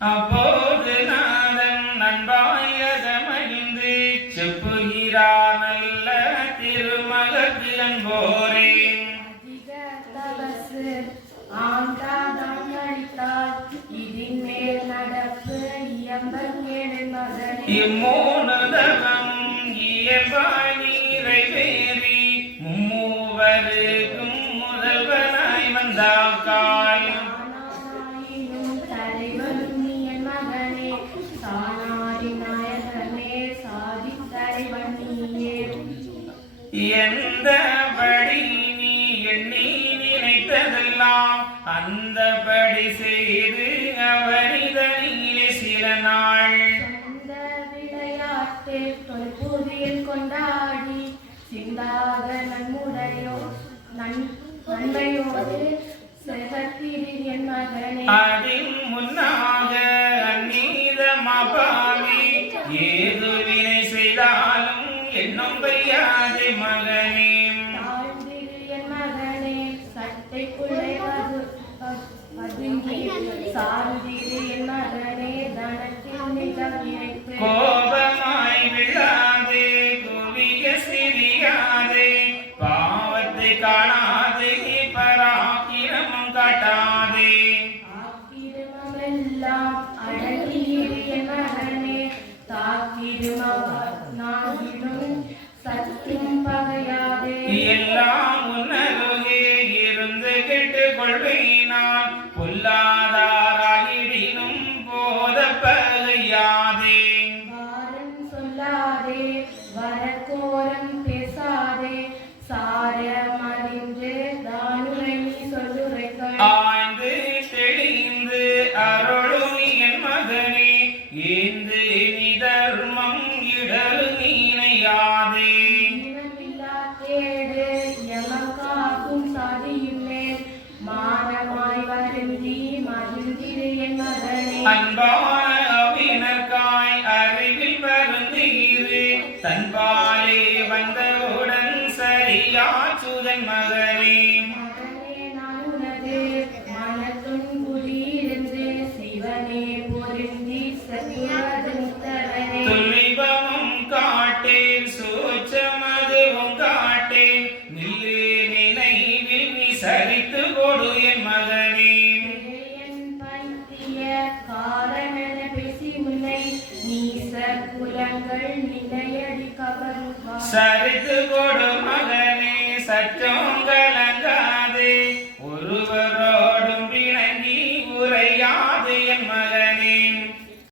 அப்போது நாதன் நண்பாயதமகிழ்ந்து செப்புகிறார் நல்ல திருமகற்கு அன்போரே. அதிக தபசு ஆண்டாதான் கழித்தால் இதின் மேல் நடப்பு இயம்பல் கேடு மகனே. இம்மூணுதகம் இயல்பாய் நிறைவேறி மும்மூவருக்கும் முதல்வனாய் வந்தாக்காய் ஆனாயினும் தலைவனும் நீ என் மகனே. சானாரி நாயகனே சாதித்தலைவன் நீயே. எந்தபடி நீ எண்ணி நினைத்ததெல்லாம் அந்தபடி செய்து அவனிதனிலே சில நாள் சொந்த விளையாட்டில் தொல்புதியில் கொண்டாடி சிந்தாக நன்மையோடு செகத்திரி என் மகனே. அதில் முன்னாக அந்நீதமாபாவி ஏது வினை செய்தாலும் எண்ணம் பெய்யாதே மகனே. தாழ்ந்திரு என் மகனே சட்டைக்குள்ளே பதுங்கி சார்ந்திரு என் மகனே தனத்தில் மிக நினைத்து. கோபமாய் விழாதே குவிய சிரியாதே பாவத்தை காணாதே பராக்கிரமம் காட்டாதே. ஆக்கிரமெல்லாம் அடங்கியிரு என் மகனே தாக்கிருமாகிடும் சற்றும் பகையாதே. எல்லாம் உன்னருகே இருந்து கேட்டுக் கொள்வேனான் பொல்லாதாராயிடினும் போத பகையாதே. வாரம் சொல்லாதே வரக்கோரம் பேசாதே சாரமறிந்து தானுரை நீ சொல்லுரைகள். ஆய்ந்து தெளிந்து அருளும் என் மகனே ஏந்து நீ தர்மம் இடரு நீனையாதே. இனமில்லா கேடு எமக்காகும் சாதியின் மேல் மானமாய் வருந்தி மகிழ்ந்திரு என் மகனே. அன்பான அவினர்காய் அறிவில் வருந்துகிறு தன்பாலே வந்தவுடன் சரியாச்சுதன் மகனே. மகனே நான் உனது மனத்துன்புலிருந்து சிவனே பொருந்தி சத்துவதமுத்தவனே. துல்லிபமும் காட்டேன் சூட்சமதுவும் காட்டேன் நில்லு நினைவில் நீ சரித்து கொடு என் மகனே. என் பைத்திய கார